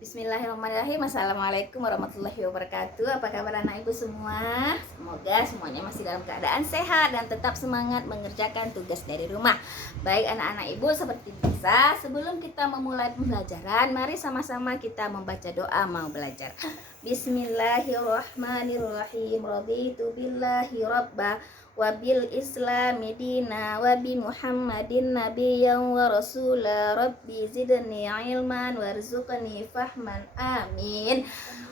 Bismillahirrahmanirrahim. Assalamualaikum warahmatullahi wabarakatuh. Apa kabar anak ibu semua? Semoga semuanya masih dalam keadaan sehat dan tetap semangat mengerjakan tugas dari rumah. Baik anak-anak ibu, seperti biasa sebelum kita memulai pembelajaran, mari sama-sama kita membaca doa mau belajar. Bismillahirrahmanirrahim. Raditu billahi rabba wabil islami dina wabi muhammadin nabiyyan wa rasula rabbi zidni ilman warzuqni fahman amin.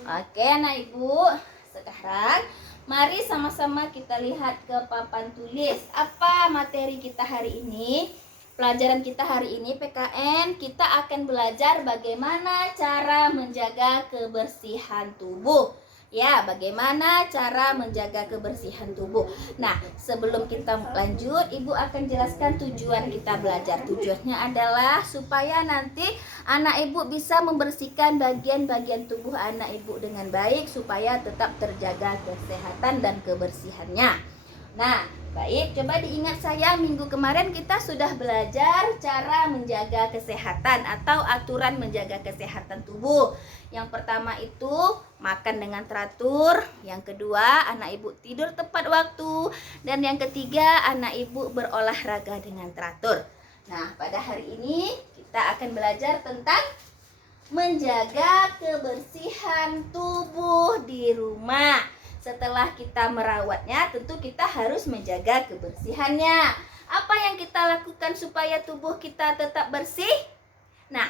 Oke anak ibu, sekarang mari sama-sama kita lihat ke papan tulis. Apa materi kita hari ini? Pelajaran kita hari ini PKN, kita akan belajar bagaimana cara menjaga kebersihan tubuh. Ya, bagaimana cara menjaga kebersihan tubuh. Nah, sebelum kita lanjut, Ibu akan jelaskan tujuan kita belajar. Tujuannya adalah supaya nanti anak Ibu bisa membersihkan bagian-bagian tubuh anak Ibu dengan baik, supaya tetap terjaga kesehatan dan kebersihannya. Nah, baik, coba diingat saya, minggu kemarin kita sudah belajar cara menjaga kesehatan atau aturan menjaga kesehatan tubuh. Yang pertama itu makan dengan teratur, yang kedua anak ibu tidur tepat waktu, dan yang ketiga anak ibu berolahraga dengan teratur. Nah, pada hari ini kita akan belajar tentang menjaga kebersihan tubuh di rumah. Setelah kita merawatnya, tentu kita harus menjaga kebersihannya. Apa yang kita lakukan supaya tubuh kita tetap bersih? Nah,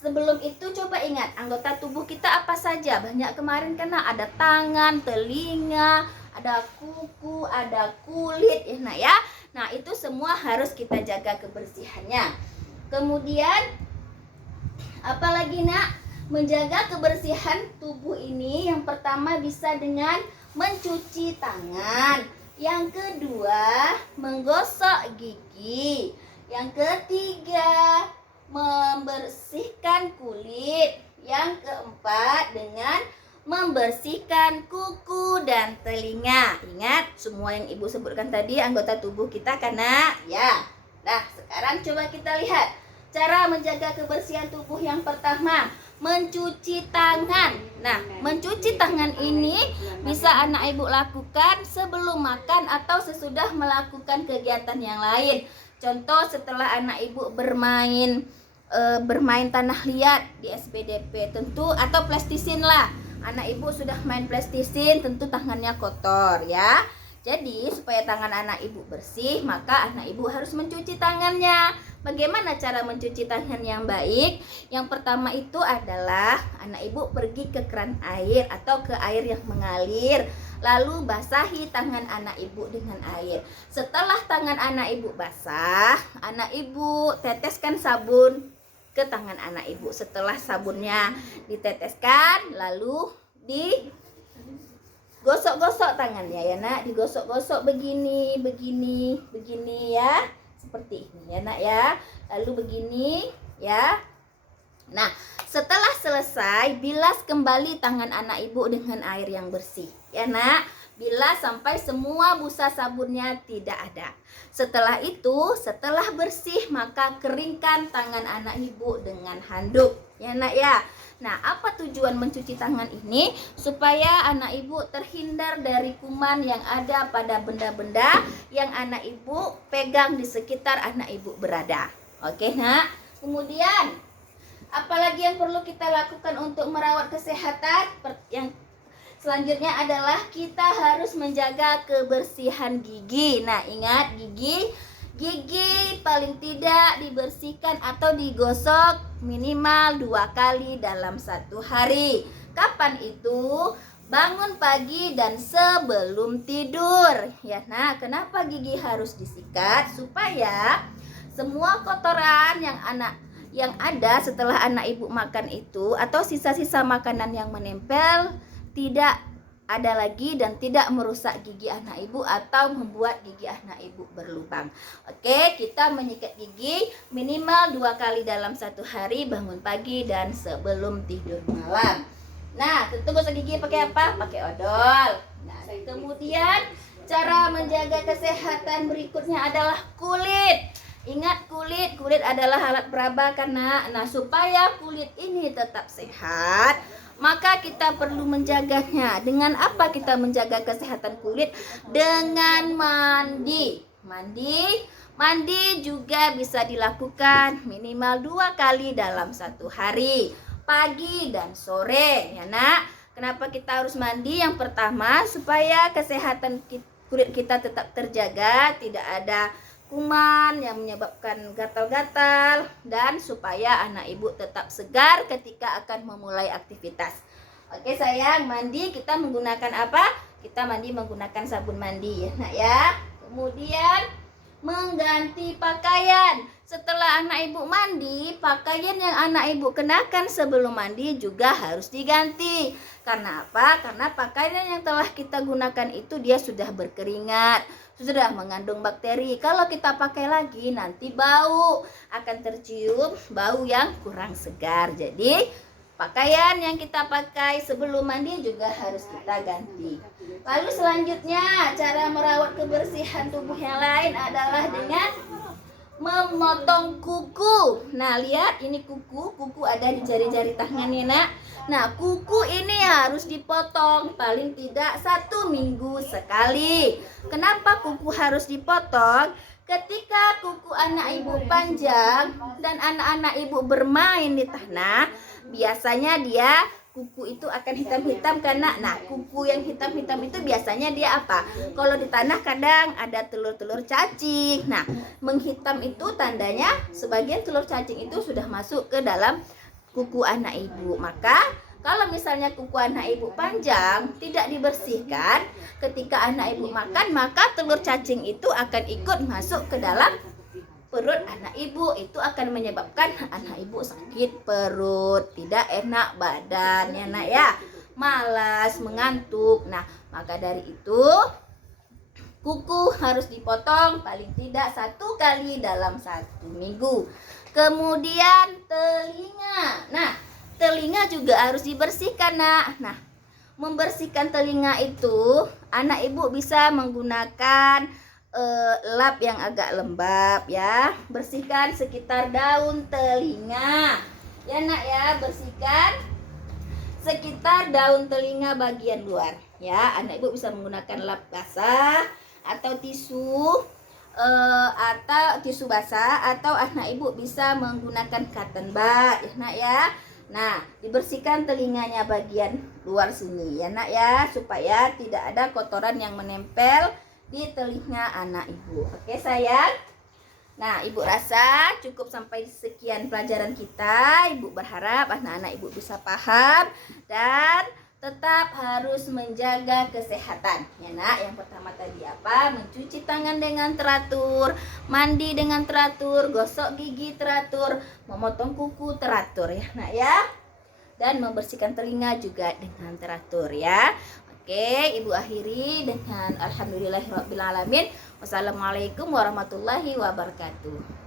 sebelum itu coba ingat anggota tubuh kita apa saja. Banyak kemarin karena ada tangan, telinga, ada kuku, ada kulit ya nak ya. Nah, itu semua harus kita jaga kebersihannya. Kemudian apalagi nak? Menjaga kebersihan tubuh ini yang pertama bisa dengan mencuci tangan, yang kedua menggosok gigi, yang ketiga membersihkan kulit, yang keempat dengan membersihkan kuku dan telinga. Ingat semua yang ibu sebutkan tadi anggota tubuh kita karena ya. Nah, sekarang coba kita lihat cara menjaga kebersihan tubuh. Yang pertama, mencuci tangan. Nah, mencuci tangan ini bisa anak ibu lakukan sebelum makan atau sesudah melakukan kegiatan yang lain. Contoh setelah anak ibu bermain tanah liat di SPDP tentu, atau plastisin lah. Anak ibu sudah main plastisin, tentu tangannya kotor ya. Jadi supaya tangan anak ibu bersih, maka anak ibu harus mencuci tangannya. Bagaimana cara mencuci tangan yang baik? Yang pertama itu adalah anak ibu pergi ke keran air atau ke air yang mengalir, lalu basahi tangan anak ibu dengan air. Setelah tangan anak ibu basah, anak ibu teteskan sabun ke tangan anak ibu. Setelah sabunnya diteteskan, lalu gosok-gosok tangannya ya nak, digosok-gosok begini ya, seperti ini ya nak ya, lalu begini ya. Nah, setelah selesai bilas kembali tangan anak ibu dengan air yang bersih ya nak, bilas sampai semua busa sabunnya tidak ada. Setelah itu, setelah bersih maka keringkan tangan anak ibu dengan handuk ya nak ya. Nah, apa tujuan mencuci tangan ini? Supaya anak ibu terhindar dari kuman yang ada pada benda-benda yang anak ibu pegang di sekitar anak ibu berada. Oke, nak? Kemudian, apalagi yang perlu kita lakukan untuk merawat kesehatan? Yang selanjutnya adalah kita harus menjaga kebersihan gigi. Nah, ingat Gigi paling tidak dibersihkan atau digosok minimal 2 kali dalam 1 hari. Kapan itu? Bangun pagi dan sebelum tidur. Ya, nah, kenapa gigi harus disikat? Supaya semua kotoran yang ada setelah anak ibu makan itu atau sisa-sisa makanan yang menempel tidak ada lagi dan tidak merusak gigi anak ibu atau membuat gigi anak ibu berlubang. Oke, kita menyikat gigi minimal 2 kali dalam 1 hari, bangun pagi dan sebelum tidur malam. Nah, tentu gosok gigi pakai apa? Pakai odol. Nah, kemudian cara menjaga kesehatan berikutnya adalah kulit. Ingat kulit adalah alat peraba karena supaya kulit ini tetap sehat, maka kita perlu menjaganya. Dengan apa kita menjaga kesehatan kulit? Dengan mandi. Mandi juga bisa dilakukan minimal 2 kali dalam 1 hari, pagi dan sore ya nak. Kenapa kita harus mandi? Yang pertama supaya kesehatan kulit kita tetap terjaga, tidak ada kuman yang menyebabkan gatal-gatal, dan supaya anak ibu tetap segar ketika akan memulai aktivitas. Oke sayang, mandi kita menggunakan apa? Kita mandi menggunakan sabun mandi ya nak ya. Kemudian mengganti pakaian. Setelah anak ibu mandi, pakaian yang anak ibu kenakan sebelum mandi juga harus diganti. Karena apa? Karena pakaian yang telah kita gunakan itu dia sudah berkeringat, sudah mengandung bakteri. Kalau kita pakai lagi nanti bau, akan tercium bau yang kurang segar. Jadi pakaian yang kita pakai sebelum mandi juga harus kita ganti. Lalu selanjutnya cara merawat kebersihan tubuh yang lain adalah dengan memotong kuku. Nah lihat ini kuku ada di jari-jari tangannya nak. Nah kuku ini harus dipotong paling tidak 1 minggu sekali. Kenapa kuku harus dipotong? Ketika kuku anak ibu panjang dan anak-anak ibu bermain di tanah, biasanya dia kuku itu akan hitam-hitam karena kuku yang hitam-hitam itu biasanya dia apa? Kalau di tanah kadang ada telur-telur cacing. Nah, menghitam itu tandanya sebagian telur cacing itu sudah masuk ke dalam kuku anak ibu. Maka kalau misalnya kuku anak ibu panjang tidak dibersihkan, ketika anak ibu makan maka telur cacing itu akan ikut masuk ke dalam perut anak ibu. Itu akan menyebabkan anak ibu sakit perut, tidak enak badan ya nak ya, malas, mengantuk. Nah maka dari itu kuku harus dipotong paling tidak 1 kali dalam 1 minggu. Kemudian telinga. Nah telinga juga harus dibersihkan nak. Nah membersihkan telinga itu anak ibu bisa menggunakan lap yang agak lembab ya. Bersihkan sekitar daun telinga ya nak ya, bersihkan sekitar daun telinga bagian luar ya. Anak ibu bisa menggunakan lap basah atau tisu basah, atau anak ibu bisa menggunakan cotton bud ya nak ya. Nah dibersihkan telinganya bagian luar sini ya nak ya, supaya tidak ada kotoran yang menempel di telinga anak ibu. Oke sayang. Nah ibu rasa cukup sampai sekian pelajaran kita. Ibu berharap anak-anak ibu bisa paham dan tetap harus menjaga kesehatan ya nak. Yang pertama tadi apa? Mencuci tangan dengan teratur, mandi dengan teratur, gosok gigi teratur, memotong kuku teratur ya nak ya, dan membersihkan telinga juga dengan teratur ya. Oke, ibu akhiri dengan alhamdulillahirabbil alamin. Wassalamualaikum warahmatullahi wabarakatuh.